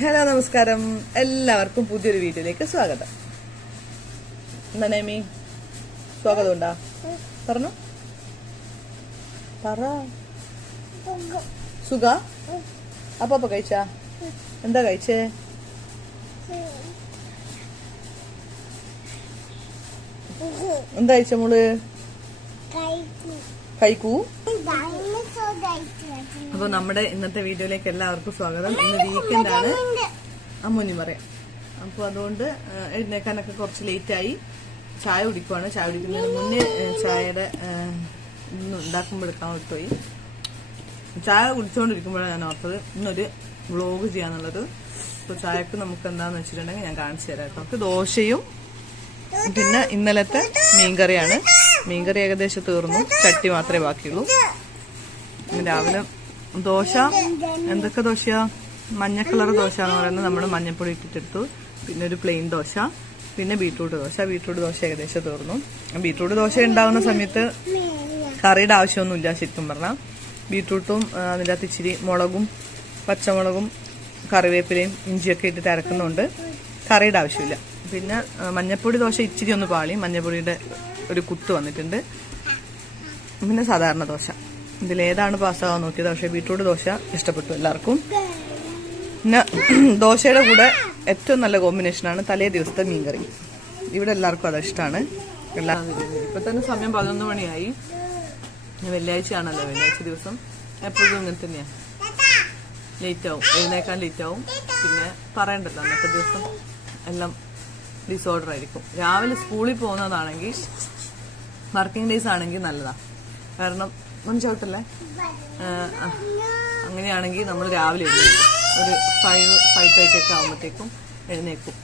Hello നമസ്കാരം. എല്ലാവർക്കും പുതിയൊരു വീഡിയോയിലേക്ക് സ്വാഗതം. എന്താ നേമി? സ്വാഗതം ഉണ്ടാ പറഞ്ഞു. പറ. സുഖ? അപ്പൊ കഴിച്ചാ? എന്താ കഴിച്ചേ? എന്താ കഴിച്ച മോൾ? കഴിക്കൂ. അപ്പൊ നമ്മുടെ ഇന്നത്തെ വീഡിയോയിലേക്ക് എല്ലാവർക്കും സ്വാഗതം. ഇന്ന് വീക്കെൻഡ് ആണ്. അമ്മുനി പറയാം. അപ്പൊ അതുകൊണ്ട് എഴുന്നേക്കാനൊക്കെ കുറച്ച് ലേറ്റ് ആയി. ചായ കുടിക്കുവാണ്. ചായ കുടിക്കുന്നതിന് മുന്നേ ചായയുടെ ആ, എടുക്കാൻ ഉണ്ടാക്കുമ്പോഴെടുക്കാൻ വിട്ടുപോയി ചായ കുടിച്ചുകൊണ്ടിരിക്കുമ്പോഴാണ് ഞാൻ ഓർത്തത്. ഇന്നൊരു വ്ലോഗ് ചെയ്യാന്നുള്ളത് അപ്പൊ ചായക്ക് നമുക്ക് എന്താന്ന് വെച്ചിട്ടുണ്ടെങ്കിൽ ഞാൻ കാണിച്ചു തരാം കേട്ടോ. നമുക്ക് ദോശയും പിന്നെ ഇന്നലത്തെ മീൻകറിയാണ്. മീൻകറി ഏകദേശം തീർന്നു. ചട്ടി മാത്രമേ ബാക്കിയുള്ളൂ. രാവിലെ ദോശ. എന്തൊക്കെ ദോശയാ? മഞ്ഞ കളർ ദോശ എന്ന് പറയുന്നത് നമ്മൾ മഞ്ഞപ്പൊടി ഇട്ടിട്ടെടുത്തു. പിന്നെ ഒരു പ്ലെയിൻ ദോശ. പിന്നെ ബീട്രൂട്ട് ദോശ. ബീട്രൂട്ട് ദോശ ഏകദേശം തീർന്നു. ബീട്രൂട്ട് ദോശ ഉണ്ടാവുന്ന സമയത്ത് കറിയുടെ ആവശ്യമൊന്നുമില്ല ശരിക്കും പറഞ്ഞാൽ ബീട്രൂട്ടും അതിന്റെ അകത്ത് ഇച്ചിരി മുളകും പച്ചമുളകും കറിവേപ്പിലയും ഇഞ്ചിയൊക്കെ ഇട്ടിട്ട് അരക്കുന്നുണ്ട്. കറിയുടെ ആവശ്യമില്ല. പിന്നെ മഞ്ഞപ്പൊടി ദോശ ഇച്ചിരി ഒന്ന് പാളി. മഞ്ഞപ്പൊടിയുടെ ഒരു കുത്ത് വന്നിട്ടുണ്ട്. പിന്നെ സാധാരണ ദോശ. ഇതിലേതാണ് പാസ്സാകാൻ നോക്കിയത്. പക്ഷേ ബീട്രൂട്ട് ദോശ ഇഷ്ടപ്പെട്ടു എല്ലാവർക്കും. പിന്നെ ദോശയുടെ കൂടെ ഏറ്റവും നല്ല കോമ്പിനേഷനാണ് തലേ ദിവസത്തെ മീൻകറി. ഇവിടെ എല്ലാവർക്കും അത് ഇഷ്ടമാണ്. എല്ലാ ഇപ്പം തന്നെ സമയം പതിനൊന്ന് മണിയായി. വെള്ളിയാഴ്ച ആണല്ലോ വെള്ളിയാഴ്ച ദിവസം. എപ്പോഴും ഇങ്ങനെ തന്നെയാണ് ലേറ്റ് ആവും. എഴുന്നേക്കാൻ ലേറ്റ് ആവും. പിന്നെ പറയണ്ടല്ലോ അന്നത്തെ ദിവസം. എല്ലാം ഡിസോർഡർ ആയിരിക്കും. രാവിലെ സ്കൂളിൽ പോകുന്നതാണെങ്കിൽ വർക്കിംഗ് ഡേയ്സ് ആണെങ്കിൽ നല്ലതാണ് കാരണം ഒന്ന് ചവിട്ടല്ലേ അങ്ങനെയാണെങ്കിൽ നമ്മൾ രാവിലെ ഒരു ഫൈവ് ഫൈവ് തേർട്ടി ഒക്കെ ആകുമ്പോഴത്തേക്കും എഴുന്നേക്കും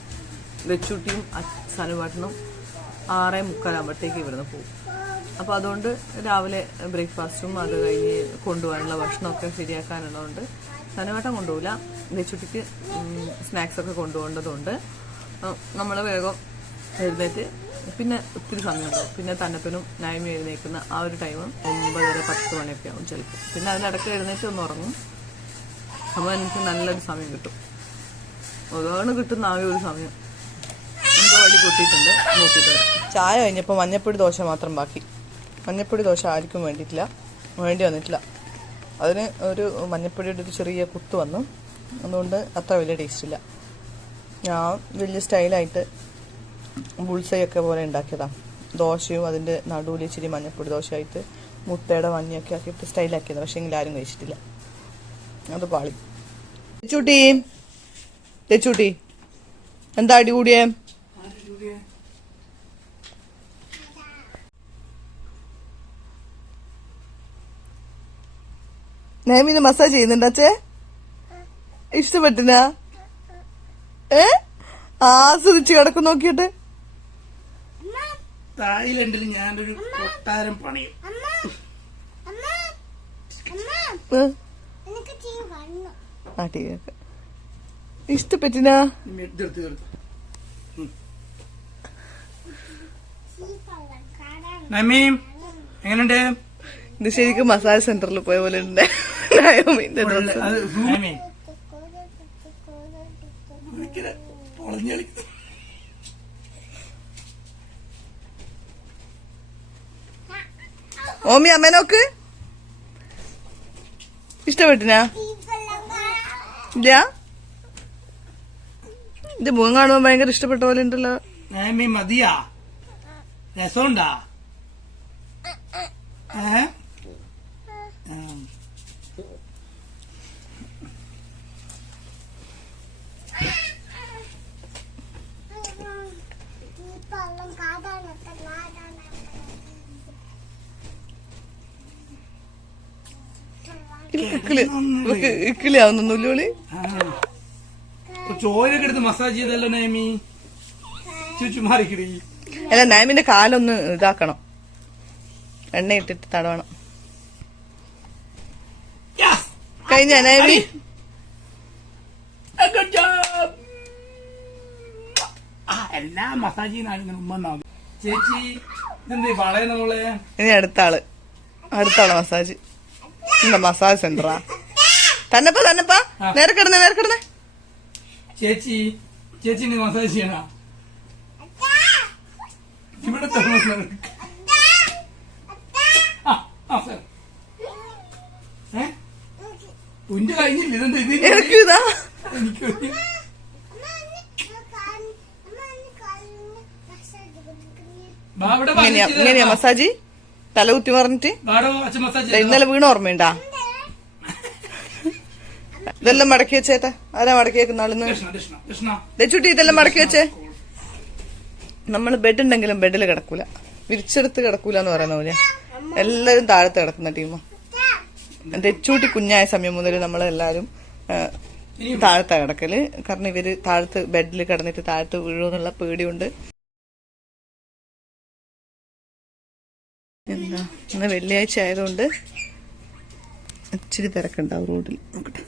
വെച്ചൂട്ടിയും സനുപാട്ടനും ആറേ മുക്കാലാകുമ്പോഴത്തേക്ക് ഇവിടുന്ന് പോകും. അപ്പോൾ അതുകൊണ്ട് രാവിലെ ബ്രേക്ക്ഫാസ്റ്റും അത് കഴിഞ്ഞ് കൊണ്ടുപോകാനുള്ള ഭക്ഷണമൊക്കെ ശരിയാക്കാനുള്ളതുകൊണ്ട് സനുവാട്ടം കൊണ്ടുപോകില്ല. വെച്ചുട്ടിക്ക് സ്നാക്സൊക്കെ കൊണ്ടുപോകേണ്ടതുണ്ട്. നമ്മൾ വേഗം എഴുന്നേറ്റ് പിന്നെ ഒത്തിരി സമയമുണ്ടാവും. പിന്നെ തന്നപ്പനും നയമി എഴുന്നേക്കുന്ന ആ ഒരു ടൈം ഒമ്പതര പത്ത് മണിയൊക്കെ ആവും ചിലപ്പോൾ. പിന്നെ അതിനിടയ്ക്ക് എഴുന്നേറ്റ് ഒന്ന് ഉറങ്ങും. അപ്പോൾ എനിക്ക് നല്ലൊരു സമയം കിട്ടും. ഒരുപാട് കിട്ടുന്ന ആ ഒരു സമയം എന്തോ വഴി കൂട്ടിയിട്ടുണ്ട്. നോക്കിയിട്ടുണ്ട് ചായ കഴിഞ്ഞപ്പോൾ മഞ്ഞപ്പൊടി ദോശ മാത്രം ബാക്കി. മഞ്ഞപ്പൊടി ദോശ ആർക്കും വേണ്ടിയിട്ടില്ല. വേണ്ടി വന്നിട്ടില്ല. അതിന് ഒരു മഞ്ഞപ്പൊടിയുടെ ഒരു ചെറിയ കുത്ത് വന്നു. അതുകൊണ്ട് അത്ര വലിയ ടേസ്റ്റ് ഇല്ല. ഞാൻ വലിയ സ്റ്റൈലായിട്ട് ബുൾസൈയൊക്കെ പോലെ ഉണ്ടാക്കിയതാണ് ദോശയും അതിന്റെ നടുവിൽ ഇച്ചിരി മഞ്ഞപ്പൊടി ദോശയായിട്ട് മുട്ടയുടെ മഞ്ഞയൊക്കെ ആക്കിയിട്ട് സ്റ്റൈലാക്കിയത്. പക്ഷേ എങ്കിൽ ആരും കഴിച്ചിട്ടില്ല. അത് പാളി. തെച്ചൂട്ടി തെച്ചൂട്ടി എന്താ അടി കൂടിയേ? നേമിന് മസാജ് ചെയ്യുന്നുണ്ടച്ചേ ഇഷ്ടപ്പെട്ടിനാ? ഏ? ആസ്വദിച്ച് കിടക്കും നോക്കിയിട്ട്. തായ്ലൻഡിൽ ഞാനൊരു കൊട്ടാരം പണിയും? ആ ടി ഇഷ്ടപ്പെട്ടിനാ? നമീം എങ്ങനെയുണ്ട് ഇത് ശരിക്കും മസാജ് സെന്ററിൽ പോയ പോലെ ഉണ്ട്. നയോമിന്റെ ഡ്രസ്സ് അത് നമീം ഭയങ്കര കളിക്കുന്നു. ഓമി അമ്മ നോക്ക്. ഇഷ്ടപ്പെട്ടിനാ? ഇല്ല? ഇത് മുഖം കാണുമ്പോ ഭയങ്കര ഇഷ്ടപ്പെട്ട പോലെ ഉണ്ടല്ലോ. മതിയാ? രസമുണ്ടാ? ഏ ആ. ഇക്കിളി ആവുന്നൊന്നുമില്ല വിളി. ചോരൊക്കെ എടുത്ത് മസാജ് ചെയ്തല്ലോ നയമി ചുച്ചു മാറിക്കിടി. അല്ല നയമിന്റെ കാലൊന്ന് ഇതാക്കണം. എണ്ണ ഇട്ടിട്ട് തടവണം! കഴിഞ്ഞ നയമി എല്ലാ മസാജ് ചെയ്യുന്ന ഉമ്മ ചേച്ചി ഇതെന്ത് വളയ നമ്മളെ ഇനി അടുത്താൾ അടുത്താൾ അടുത്ത മസാജ് എന്താ മസാജ് സെന്ററാ തന്നെപ്പാ തന്നെപ്പാ നേരെ കിടന്നേ നേരെ കിടന്നേ ചേച്ചി ചേച്ചി മസാജ് ചെയ്യണ ഇവിടെ കഴിഞ്ഞില്ല ഇതെന്താ ഇത് എനിക്കും ഇങ്ങനെയാ മസാജ് ഇങ്ങനെയാ കുത്തി പറഞ്ഞിട്ട് ഇന്നലെ വീണ് ഓർമ്മയുണ്ടാ? ഇതെല്ലാം മടക്കി വെച്ചേട്ടാ ആരാ മടക്കി വെക്കുന്ന ആളിന്ന്? ദച്ചുട്ടി ഇതെല്ലാം മടക്കി വെച്ചേ. നമ്മൾ ബെഡ് ഉണ്ടെങ്കിലും ബെഡിൽ കിടക്കൂല. വിരിച്ചെടുത്ത് കിടക്കൂല എന്ന് പറയുന്ന പോലെ. എല്ലാരും താഴത്ത് കിടക്കുന്ന ടീമാ ദച്ചൂട്ടി കുഞ്ഞായ സമയം മുതൽ നമ്മളെല്ലാരും ആ, ഇനിയും താഴത്താ കിടക്കൽ. കാരണം ഇവർ താഴത്ത് ബെഡിൽ കിടന്നിട്ട് താഴത്ത് വീഴുമെന്നുള്ള പേടിയുണ്ട്. എന്താ? ഇന്ന് വെള്ളിയാഴ്ച ആയതുകൊണ്ട് ഇച്ചിരി തിരക്കുണ്ടാവും റോഡിൽ. നോക്കട്ടെ.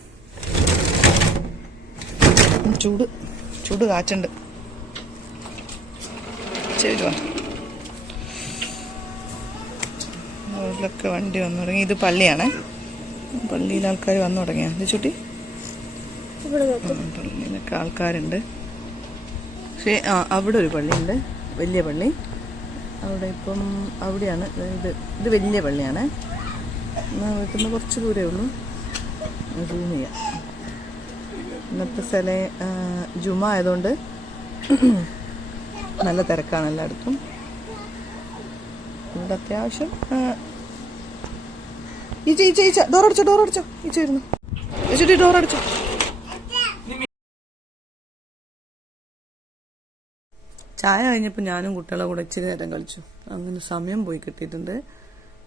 ചൂട്. ചൂട് കാറ്റുണ്ട്. ശരി റോഡിലൊക്കെ വണ്ടി വന്നു തുടങ്ങി. ഇത് പള്ളിയാണേ. പള്ളിയിൽ ആൾക്കാർ വന്നു തുടങ്ങിയ? ചുട്ടി പള്ളിയിലൊക്കെ ആൾക്കാരുണ്ട്. പക്ഷേ ആ അവിടെ ഒരു പള്ളിയുണ്ട്. വലിയ പള്ളി. അവിടെ ഇപ്പം അവിടെയാണ്. ഇത് ഇത് വലിയ പള്ളിയാണ്. വീട്ടിൽ നിന്ന് കുറച്ച് ദൂരേ ഉള്ളൂ. റൂം ചെയ്യാം. ഇന്നത്തെ സ്ഥല ജുമ ആയതുകൊണ്ട് നല്ല തിരക്കാണ് എല്ലായിടത്തും. ഇവിടെ അത്യാവശ്യം ഈച്ച ഈച്ച ഈച്ച ഡോറടിച്ചോ ഡോറടിച്ചോ ഈച്ച വരുന്നു. ഡോർ ഡോറടിച്ചോ ചായ കഴിഞ്ഞപ്പോൾ ഞാനും കുട്ടികളെ കൂടെ ഇച്ചിരി നേരം കളിച്ചു. അങ്ങനെ സമയം പോയി കിട്ടിയിട്ടുണ്ട്.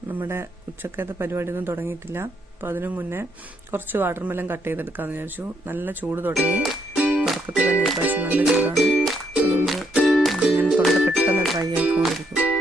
നമ്മുടെ ഉച്ചക്കത്തെ പരിപാടിയൊന്നും തുടങ്ങിയിട്ടില്ല. അപ്പോൾ അതിനു മുന്നേ കുറച്ച് വാട്ടർമെലൻ കട്ട് ചെയ്തെടുക്കാമെന്ന് വിചാരിച്ചു. നല്ല ചൂട് തുടങ്ങി. തുടക്കത്തിൽ തന്നെ ഇപ്രാവശ്യം നല്ല ചൂടാണ്. അതുകൊണ്ട് ഞാൻ തൊണ്ട പെട്ടെന്ന് ഡ്രൈ ആയിക്കൊണ്ടിരിക്കും.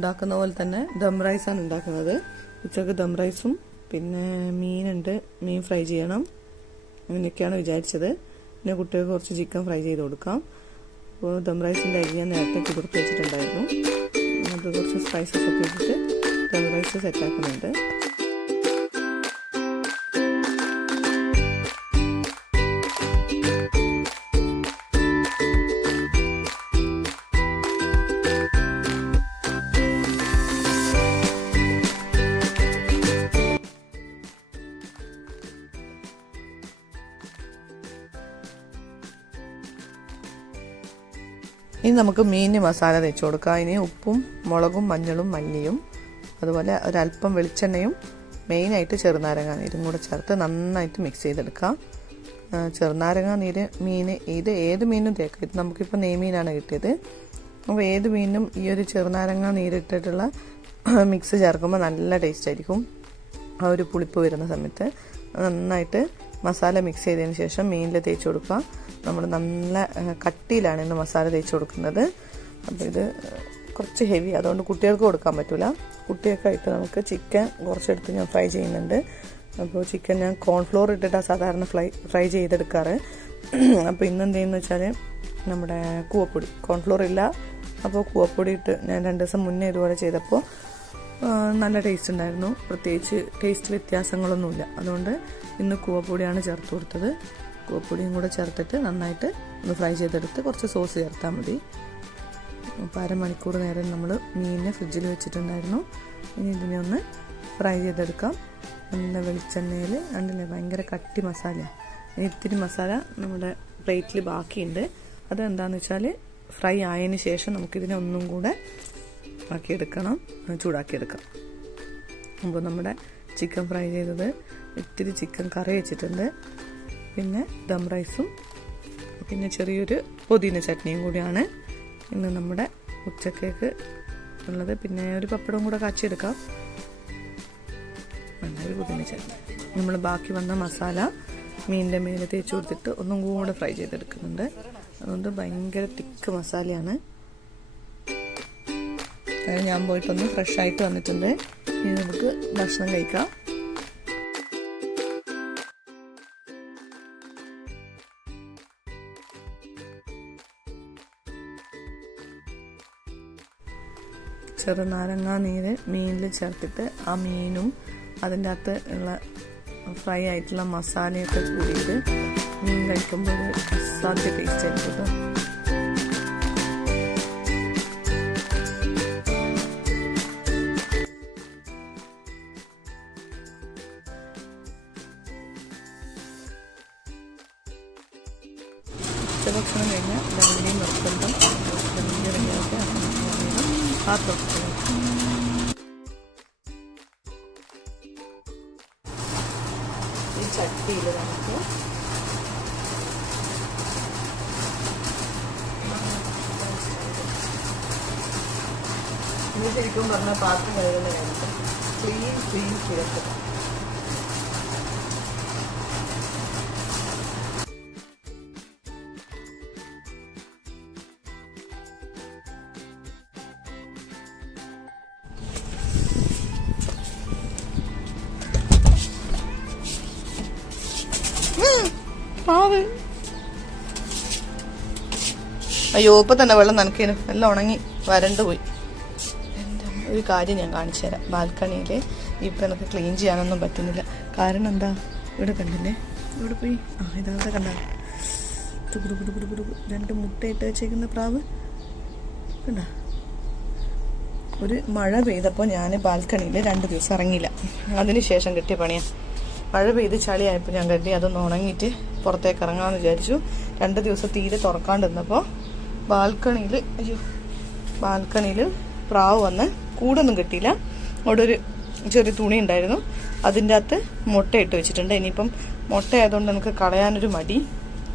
ഉണ്ടാക്കുന്ന പോലെ തന്നെ ദം റൈസാണ് ഉണ്ടാക്കുന്നത്. ഉച്ചയ്ക്ക് ദം റൈസും പിന്നെ മീനുണ്ട്. മീൻ ഫ്രൈ ചെയ്യണം. അങ്ങനെയൊക്കെയാണ് വിചാരിച്ചത്. പിന്നെ കുട്ടികൾക്ക് കുറച്ച് ചിക്കൻ ഫ്രൈ ചെയ്ത് കൊടുക്കാം. അപ്പോൾ ദം റൈസിന്റെ അരി ഞാൻ നേരത്തെ കുതിർത്ത് വെച്ചിട്ടുണ്ടായിരുന്നു. അത് കുറച്ച് സ്പൈസസ് ഒക്കെ ഇട്ടിട്ട് ദം റൈസ് സെറ്റാക്കുന്നുണ്ട് നമുക്ക് മീനിന് മസാല തേച്ച് കൊടുക്കാം. ഇനി ഉപ്പും മുളകും മഞ്ഞളും മല്ലിയും അതുപോലെ ഒരല്പം വെളിച്ചെണ്ണയും മെയിനായിട്ട് ചെറുനാരങ്ങ നീരും കൂടെ ചേർത്ത് നന്നായിട്ട് മിക്സ് ചെയ്തെടുക്കാം. ആ, ചെറുനാരങ്ങ നീര് മീൻ ഇത് ഏത് മീനും തേക്കാം. ഇത് നമുക്കിപ്പോൾ നെയ്മീനാണ് കിട്ടിയത്. അപ്പോൾ ഏത് മീനും ഈ ഒരു ചെറുനാരങ്ങ നീരിട്ടിട്ടുള്ള മിക്സ് ചേർക്കുമ്പോൾ നല്ല ടേസ്റ്റ് ആയിരിക്കും. ആ ഒരു പുളിപ്പ് വരുന്ന സമയത്ത് നന്നായിട്ട് മസാല മിക്സ് ചെയ്തതിന് ശേഷം മീനിൽ തേച്ച് കൊടുക്കുക. നമ്മൾ നല്ല കട്ടിയിലാണ് ഇന്ന് മസാല തേച്ച് കൊടുക്കുന്നത്. അപ്പോൾ ഇത് കുറച്ച് ഹെവി അതുകൊണ്ട് കുട്ടികൾക്ക് കൊടുക്കാൻ പറ്റില്ല കുട്ടികൾക്കായിട്ട് നമുക്ക് ചിക്കൻ കുറച്ചെടുത്ത് ഞാൻ ഫ്രൈ ചെയ്യുന്നുണ്ട്. അപ്പോൾ ചിക്കൻ ഞാൻ കോൺഫ്ലോർ ഇട്ടിട്ടാണ് സാധാരണ ഫ്രൈ ഫ്രൈ ചെയ്തെടുക്കാറ്. അപ്പോൾ ഇന്ന് എന്ത് ചെയ്യുന്നു വെച്ചാൽ നമ്മുടെ കൂവപ്പൊടി കോൺഫ്ലോർ ഇല്ല. അപ്പോൾ കൂവപ്പൊടി ഇട്ട് ഞാൻ രണ്ട് ദിവസം മുന്നേ ഇതുപോലെ ചെയ്തപ്പോൾ നല്ല ടേസ്റ്റ് ഉണ്ടായിരുന്നു. പ്രത്യേകിച്ച് ടേസ്റ്റ് വ്യത്യാസങ്ങളൊന്നുമില്ല. അതുകൊണ്ട് ഇന്ന് കൂവപ്പൊടിയാണ് ചേർത്ത് കൊടുത്തത്. കൂവപ്പൊടിയും കൂടെ ചേർത്തിട്ട് നന്നായിട്ട് ഒന്ന് ഫ്രൈ ചെയ്തെടുത്ത് കുറച്ച് സോസ് ചേർത്താൽ മതി. അപ്പോൾ അരമണിക്കൂർ നേരം നമ്മൾ മീനിനെ ഫ്രിഡ്ജിൽ വെച്ചിട്ടുണ്ടായിരുന്നു. ഇനി ഇതിനെ ഒന്ന് ഫ്രൈ ചെയ്തെടുക്കാം. നല്ല വെളിച്ചെണ്ണയിൽ ഉണ്ടല്ലേ ഭയങ്കര കട്ടി മസാല ഇത്തിരി മസാല നമ്മുടെ പ്ലേറ്റിൽ ബാക്കിയുണ്ട്. അത് എന്താണെന്ന് വെച്ചാൽ ഫ്രൈ ആയതിന് ശേഷം നമുക്കിതിനെ ഒന്നും കൂടെ ആക്കിയെടുക്കണം ചൂടാക്കിയെടുക്കണം അപ്പോൾ നമ്മുടെ ചിക്കൻ ഫ്രൈ ചെയ്തത് ഇത്തിരി ചിക്കൻ കറി വെച്ചിട്ടുണ്ട്. പിന്നെ ദം റൈസും പിന്നെ ചെറിയൊരു പുതിന ചട്നിയും കൂടിയാണ്. ഇന്ന് നമ്മുടെ ഉച്ചക്കേക്ക് ഉള്ളത്. പിന്നെ ഒരു പപ്പടവും കൂടെ കാച്ചിയെടുക്കാം. ഒരു പുതിന ചട്നി. നമ്മൾ ബാക്കി വന്ന മസാല മീനിന്റെ മേലെ തേച്ച് കൊടുത്തിട്ട് ഒന്നും കൂടെ ഫ്രൈ ചെയ്തെടുക്കുന്നുണ്ട്. അതുകൊണ്ട് ഭയങ്കര തിക്ക് മസാലയാണ്. ഞാൻ പോയിട്ടൊന്ന് ഫ്രഷ് ആയിട്ട് വന്നിട്ടുണ്ട്. ഇനി നമുക്ക് ഭക്ഷണം കഴിക്കാം. ചെറുനാരങ്ങ നീര് മീനിൽ ചേർത്തിട്ട് ആ മീനും അതിന്റെ അകത്ത് ഉള്ള ഫ്രൈ ആയിട്ടുള്ള മസാലയൊക്കെ കൂടിയിട്ട് മീൻ കഴിക്കുമ്പോൾ അസാധ്യ ടേസ്റ്റ് ആയിരിക്കും ഉച്ചഭക്ഷണം കഴിഞ്ഞാൽ ലവണി നിർബന്ധം ഇറങ്ങിയൊക്കെ പാത്രം ഈ ചട്ടിയിൽ നമുക്ക് ശരിക്കും പറഞ്ഞ പാത്രം കഴുകുന്ന കാര്യത്തിൽ ക്ലീൻ ക്ലീൻ കിഴക്ക് പാവ്. അയ്യോ ഇപ്പൊ തന്നെ വെള്ളം നനക്കേനു. എല്ലാം ഉണങ്ങി വരണ്ടു പോയി. ഒരു കാര്യം ഞാൻ കാണിച്ചു തരാം. ബാൽക്കണിയിൽ ഇപ്പം എനിക്ക് ക്ലീൻ ചെയ്യാനൊന്നും പറ്റുന്നില്ല. കാരണം എന്താ? ഇവിടെ കണ്ടില്ലേ? ഇവിടെ പോയി. ആ ഇതാ കണ്ട. രണ്ട് മുട്ടയിട്ട് വെച്ചേക്കുന്ന പ്രാവ്. കണ്ട? ഒരു മഴ പെയ്തപ്പോൾ ഞാൻ ബാൽക്കണിയിൽ രണ്ട് ദിവസം ഇറങ്ങിയില്ല. അതിന് ശേഷം കിട്ടിയ പണിയാണ് മഴ പെയ്ത് ചളിയായപ്പോൾ ഞാൻ കരുതി അതൊന്ന് ഉണങ്ങിയിട്ട് പുറത്തേക്ക് ഇറങ്ങാമെന്ന് വിചാരിച്ചു. രണ്ട് ദിവസം തീരെ തുറക്കാണ്ടിരുന്നപ്പോൾ ബാൽക്കണിയിൽ അയ്യോ ബാൽക്കണിയിൽ പ്രാവ് വന്ന് കൂടൊന്നും കിട്ടിയില്ല. അവിടെ ഒരു ചെറിയ തുണി ഉണ്ടായിരുന്നു. അതിന്റെ അകത്ത് മുട്ട ഇട്ട് വെച്ചിട്ടുണ്ട്. ഇനിയിപ്പം മുട്ട ആയതുകൊണ്ട് നമുക്ക് കളയാനൊരു മടി.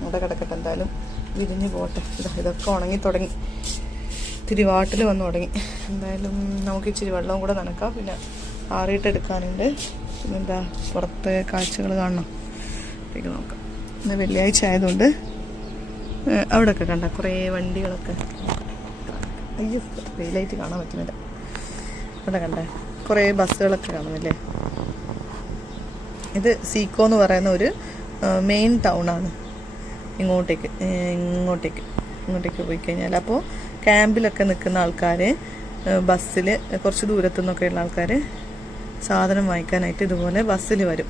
അവിടെ കിടക്കട്ടെ എന്തായാലും വിരിഞ്ഞ് പോട്ടെ. ഇതാ ഇതൊക്കെ ഉണങ്ങി തുടങ്ങി. ഇത്തിരി വാട്ടിൽ വന്ന് തുടങ്ങി എന്തായാലും നമുക്ക് ഇച്ചിരി വെള്ളവും കൂടെ നനക്കാം. പിന്നെ ആറിയിട്ട് എടുക്കാനുണ്ട്. പിന്നെന്താ പുറത്തെ കാഴ്ചകൾ കാണണം. ഇത് നോക്കാം. ഇന്ന് വെള്ളിയാഴ്ച ആയതുകൊണ്ട് അവിടെ അവിടെയൊക്കെ കണ്ട കുറേ വണ്ടികളൊക്കെ. അയ്യോ വെയിലായിട്ട് കാണാൻ പറ്റുന്നില്ല. അവിടെ കണ്ടേ കുറേ ബസ്സുകളൊക്കെ കാണുന്നില്ലേ? ഇത് സീക്കോ എന്ന് പറയുന്ന ഒരു മെയിൻ ടൗൺ ആണ്. ഇങ്ങോട്ടേക്ക് ഇങ്ങോട്ടേക്ക് ഇങ്ങോട്ടേക്ക് പോയി കഴിഞ്ഞാൽ. അപ്പോൾ ക്യാമ്പിലൊക്കെ നിൽക്കുന്ന ആൾക്കാർ ബസ്സിൽ കുറച്ച് ദൂരത്തു നിന്നൊക്കെയുള്ള ആൾക്കാർ സാധനം വാങ്ങിക്കാനായിട്ട് ഇതുപോലെ ബസ്സിൽ വരും.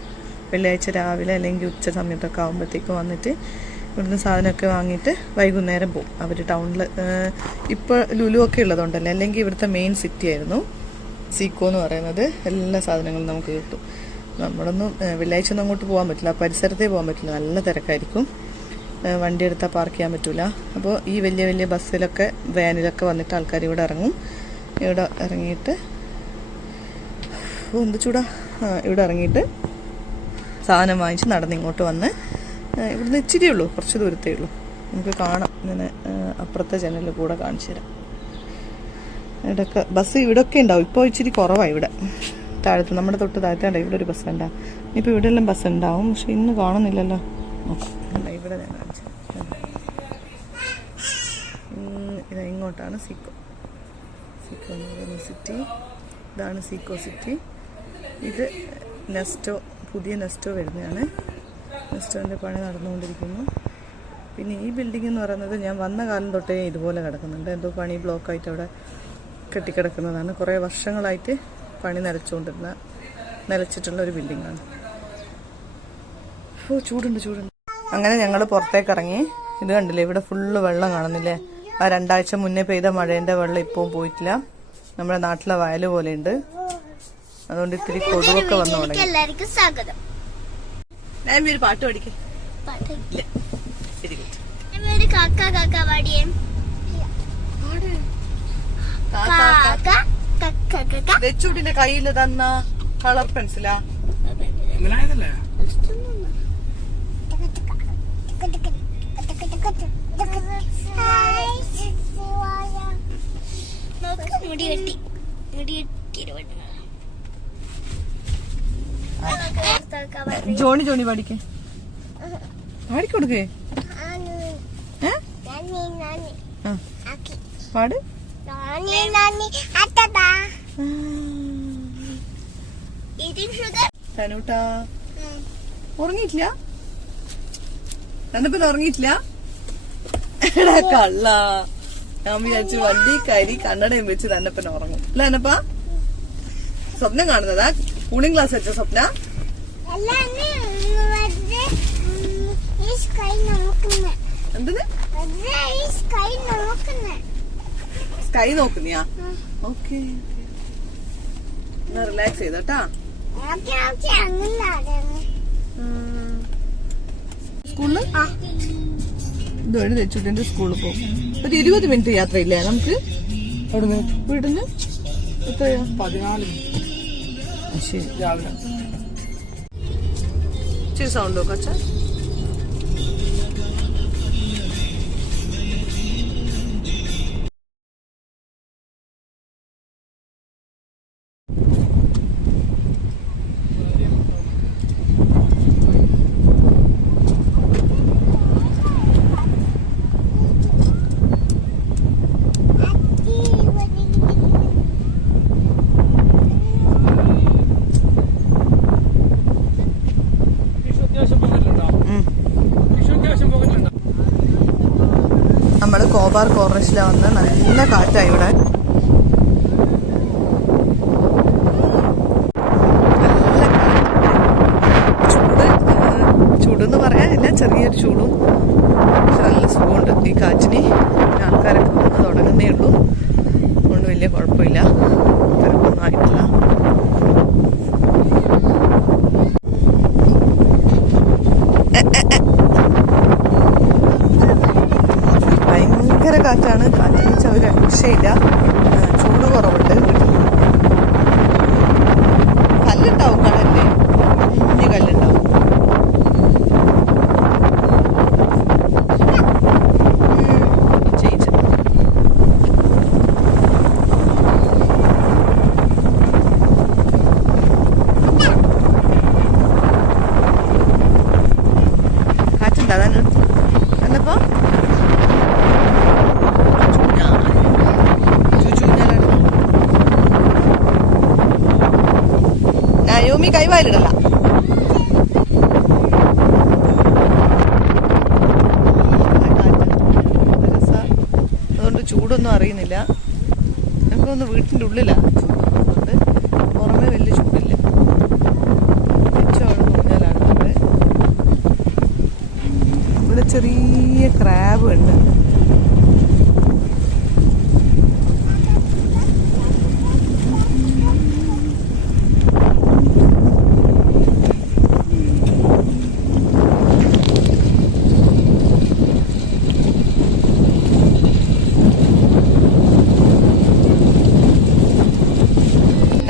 വെള്ളിയാഴ്ച രാവിലെ അല്ലെങ്കിൽ ഉച്ച സമയത്തൊക്കെ ആകുമ്പോഴത്തേക്ക് വന്നിട്ട് ഇവിടുന്ന് സാധനമൊക്കെ വാങ്ങിയിട്ട് വൈകുന്നേരം പോകും അവർ ടൗണിൽ ഇപ്പോൾ ഒക്കെ ഉള്ളതുകൊണ്ടല്ലേ? അല്ലെങ്കിൽ ഇവിടുത്തെ മെയിൻ സിറ്റി ആയിരുന്നു. സീക്കോ എന്ന് പറയുന്നത് എല്ലാ സാധനങ്ങളും നമുക്ക് കിട്ടും. നമ്മളൊന്നും വെള്ളിയാഴ്ച ഒന്നും അങ്ങോട്ട് പോകാൻ പറ്റില്ല. പരിസരത്തേ പോകാൻ പറ്റില്ല. നല്ല തിരക്കായിരിക്കും. വണ്ടി എടുത്താൽ പാർക്ക് ചെയ്യാൻ പറ്റില്ല അപ്പോൾ ഈ വലിയ വലിയ ബസ്സിലൊക്കെ വാനിലൊക്കെ വന്നിട്ട് ആൾക്കാർ ഇവിടെ ഇറങ്ങും. ഇവിടെ ഇറങ്ങിയിട്ട് ഓ എന്ത് ചൂടാ. ആ, ഇവിടെ ഇറങ്ങിയിട്ട് സാധനം വാങ്ങിച്ച് നടന്ന് ഇങ്ങോട്ട് വന്ന് ഇവിടുന്ന് ഇച്ചിരി ഉള്ളൂ കുറച്ച് ദൂരത്തേ ഉള്ളൂ. നമുക്ക് കാണാം. ഇങ്ങനെ അപ്പുറത്തെ ജനലിൽ കൂടെ കാണിച്ചു തരാം. ഇവിടെയൊക്കെ ബസ് ഇവിടെയൊക്കെ ഉണ്ടാവും. ഇപ്പോൾ ഇച്ചിരി കുറവാണ് ഇവിടെ. താഴത്ത് നമ്മുടെ തൊട്ട് താഴത്താണ്ട് ഇവിടെ ഒരു ബസ് ഉണ്ടാവും ഇപ്പോൾ ഇവിടെ എല്ലാം ബസ് ഉണ്ടാവും. പക്ഷെ ഇന്ന് കാണുന്നില്ലല്ലോ. ഇവിടെ ഞാൻ ഇങ്ങോട്ടാണ് സീക്കോ. സീക്കോ സിറ്റി ഇതാണ് സീക്കോ സിറ്റി ഇത് നെസ്റ്റോ പുതിയ നെസ്റ്റോ വരുന്നതാണ്. നെസ്റ്റോന്റെ പണി നടന്നുകൊണ്ടിരിക്കുന്നു. പിന്നെ ഈ ബിൽഡിംഗ് എന്ന് പറയുന്നത് ഞാൻ വന്ന കാലം തൊട്ടേ ഇതുപോലെ കിടക്കുന്നുണ്ട്. എന്തോ പണി ബ്ലോക്കായിട്ട് അവിടെ കെട്ടിക്കിടക്കുന്നതാണ്. കുറേ വർഷങ്ങളായിട്ട് പണി നിലച്ചുകൊണ്ടിരുന്ന നിലച്ചിട്ടുള്ള ഒരു ബിൽഡിംഗാണ് ഓ ചൂടുണ്ട് ചൂടുണ്ട്. അങ്ങനെ ഞങ്ങൾ പുറത്തേക്ക് ഇറങ്ങി. ഇത് കണ്ടില്ലേ ഇവിടെ ഫുള്ള് വെള്ളം കാണുന്നില്ലേ? ആ രണ്ടാഴ്ച മുന്നേ പെയ്ത മഴേന്റെ വെള്ളം ഇപ്പോൾ പോയിട്ടില്ല. നമ്മുടെ നാട്ടിലെ വയൽ പോലെയുണ്ട്. അതുകൊണ്ട് ഇത്തിരി കൊതുവൊക്കെ വന്നു തുടങ്ങി. എല്ലാവർക്കും സ്വാഗതം. ഞാൻ ഒരു പാട്ട് പഠിക്കേ good. കാക്ക കാക്ക പാടിയേ. കയ്യിൽ തന്ന കളർ പെൻസിലാ. മുടി കെട്ടി. മുടി കെട്ടി ജോണി ജോണി പാടിക്കേ. പാടിക്കൊടുക്കേ. പാട്. തനൂട്ടാ. ഉറങ്ങിയിട്ടില്ല? രണ്ടപ്പൻ ഉറങ്ങിയിട്ടില്ല? കള്ള. ഞാൻ വിചാരിച്ചു വണ്ടി കരി കണ്ണടയും വെച്ച് തന്നപ്പൻ ഉറങ്ങും. അല്ല എന്നപ്പാ സ്വപ്നം കാണുന്നതാ? കൂളിംഗ് ഗ്ലാസ് വെച്ച സ്വപ്ന സ്കൈ നോക്കുന്നിയാ? ഓക്കെ റിലാക്സ് ചെയ്തോട്ടാ. സ്കൂളിൽ? ഇതുവഴി തെച്ചുട്ടിന്റെ സ്കൂളിൽ പോകും. ഒരു ഇരുപത് മിനിറ്റ് യാത്രയില്ലേ നമുക്ക്? അവിടുന്ന് വീടിന് എത്രയാ? പതിനാല് മിനിറ്റ്. ആ, ശരി രാവിലെ നമ്മൾ കോബാർ വന്ന് നല്ല കാറ്റാണ് ഇവിടെ നല്ല കാറ്റ്. ചൂട് ഏഹ്, ചൂടെന്ന് പറയാനില്ല ചെറിയൊരു ചൂടും പക്ഷെ നല്ല സുഖമുണ്ട് ഈ കാറ്റിന് പിന്നെ ആൾക്കാരൊക്കെ വന്ന് തുടങ്ങുന്നേ ഉള്ളൂ അതുകൊണ്ട് വലിയ കുഴപ്പമില്ല തിരക്കൊന്നും ആയിട്ടില്ല ഭയങ്കര കാറ്റാണ് കാറ്റെന്ന് വെച്ചാൽ ഒരു രക്ഷയില്ല ആ, ചൂട് കുറവുണ്ട് കല്ലുണ്ടാവും കടലിൽ കുഞ്ഞു കല്ലുണ്ടാവും ഉം, ചെയ്യിച്ച. കാറ്റുണ്ടോ അതാണ് എന്നപ്പോ നയോമി കൈവാലിടല്ല ചൂടൊന്നും അറിയുന്നില്ല. നമുക്കൊന്ന് വീട്ടിന്റെ ഉള്ളിലാണ് അതുകൊണ്ട് പുറമെ വലിയ ചൂടില്ല. ഉച്ചയോടെ പറഞ്ഞാലാണ് ഇവിടെ ചെറിയ ക്രാബ് ഉണ്ട്.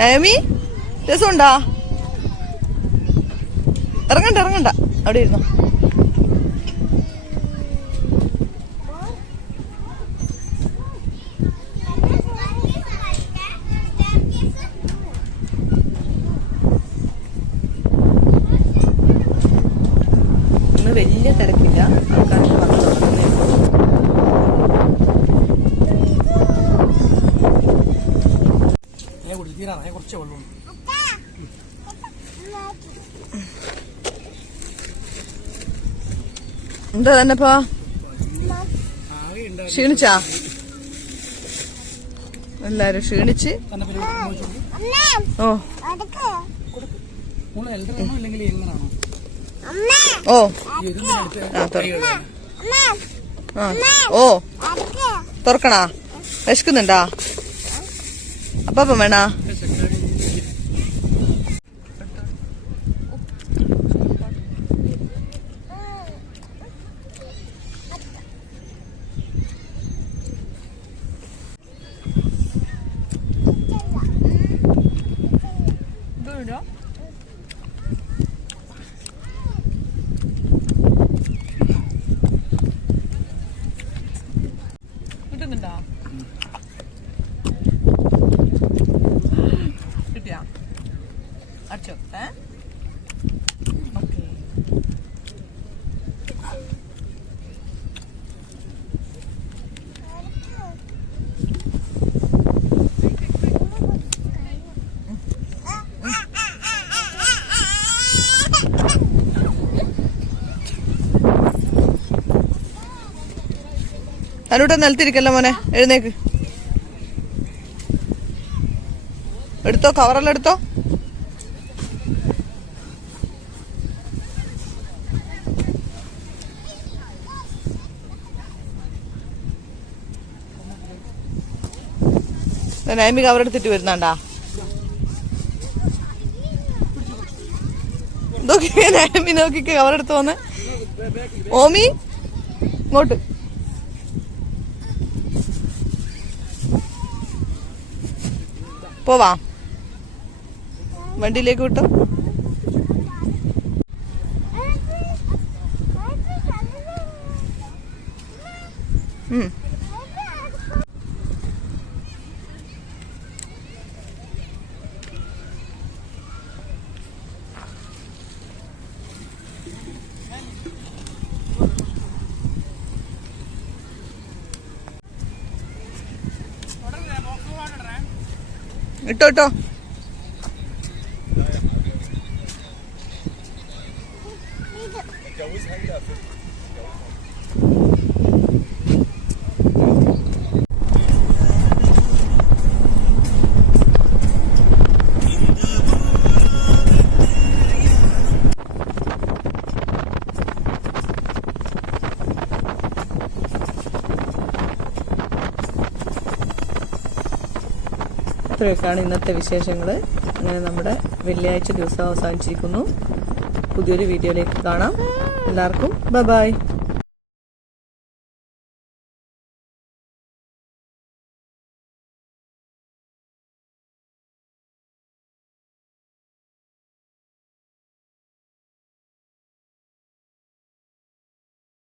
നയമി രസമുണ്ടാ? ഇറങ്ങണ്ട ഇറങ്ങണ്ട. അവിടെ ഇരുന്നോ ഇന്ന് വലിയ തിരക്കില്ല ആൾക്കാർക്ക് വന്ന് തുടങ്ങുന്നേ ഉള്ളൂ വെള്ളം എന്താ തന്നെ പോ ക്ഷീണിച്ചാ? എല്ലാരും ക്ഷീണിച്ച്? ഓ. ഓ. ഓ. തുറക്കണാ? വിശക്കുന്നുണ്ടാ? അപ്പം വേണാ കിട്ടുന്നുണ്ടോ കിട്ടിയാ അടിച്ചോ ഏ ഓക്കെ അനുട്ട നിലത്തിരിക്കല്ലോ മോനെ? എഴുന്നേക്ക്. എടുത്തോ? കവറെല്ലാം എടുത്തോ? നൈമി കവർ എടുത്തിട്ട് വരുന്നാണ്ടാ? നോക്കി നൈമി നോക്കി കവർ എടുത്ത് പോന്നെ. ഓമി ഇങ്ങോട്ട്. പോവാ. വണ്ടിയിലേക്ക് വിട്ടോ? ഇട്ടോ ഇട്ടോ. ഇത്രയൊക്കെയാണ് ഇന്നത്തെ വിശേഷങ്ങൾ അങ്ങനെ നമ്മുടെ വെള്ളിയാഴ്ച ദിവസം അവസാനിച്ചിരിക്കുന്നു. പുതിയൊരു വീഡിയോയിലേക്ക് കാണാം. എല്ലാവർക്കും ബൈ ബൈ.